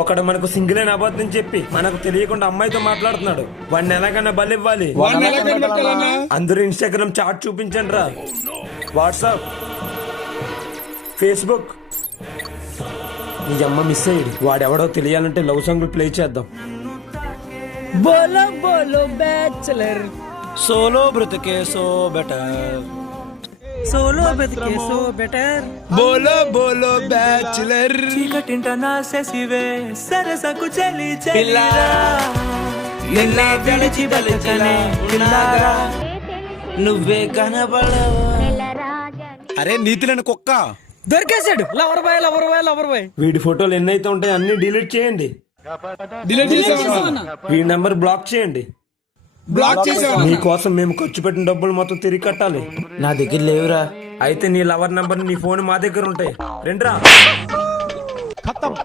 ఒకడు మనకు సింగిల్ అని అబద్ధం చెప్పి మనకు తెలియకుండా అమ్మాయితో మాట్లాడుతున్నాడు. వాడిని ఎలాగైనా బలి ఇవ్వాలి. అందరూ ఇన్స్టాగ్రామ్ చాట్ చూపించండి రా. వాట్సాప్ ఫేస్బుక్ నీ అమ్మ మిస్ అయ్యి వాడెవడో తెలియాలంటే లవ్ సాంగ్ ప్లే చేద్దాం. బోలో బోలో బ్యాచులర్ సోలో బ్రతికే సో బెటర్ సోలో బతికే సో బెటర్ బోలో బోలో బ్యాచులర్ చీకటింట నా శశివే సరసకు చలి చలిరా నిన్నే గడిచి బలిచనే ఉన్నారా నువ్వే కనబడవా అరే నీతిలేని కుక్క. దొరికేసాడు lover boy lover boy lover boy వీడి ఫోటోలు ఎన్నైతే ఉంటాయో అన్ని డిలీట్ చేయండి. డిలీట్ వీడి నెంబర్ బ్లాక్ చేయండి. బ్లాక్ చేసావా నీకోసం మేము ఖర్చు పెట్టిన డబ్బులు మొత్తం తిరిగి కట్టాలి. నా దగ్గర లేవురా. అయితే నీ లవర్ నంబర్ నీ ఫోన్ మా దగ్గర ఉంటాయి. రెండ్రా. ఖతం.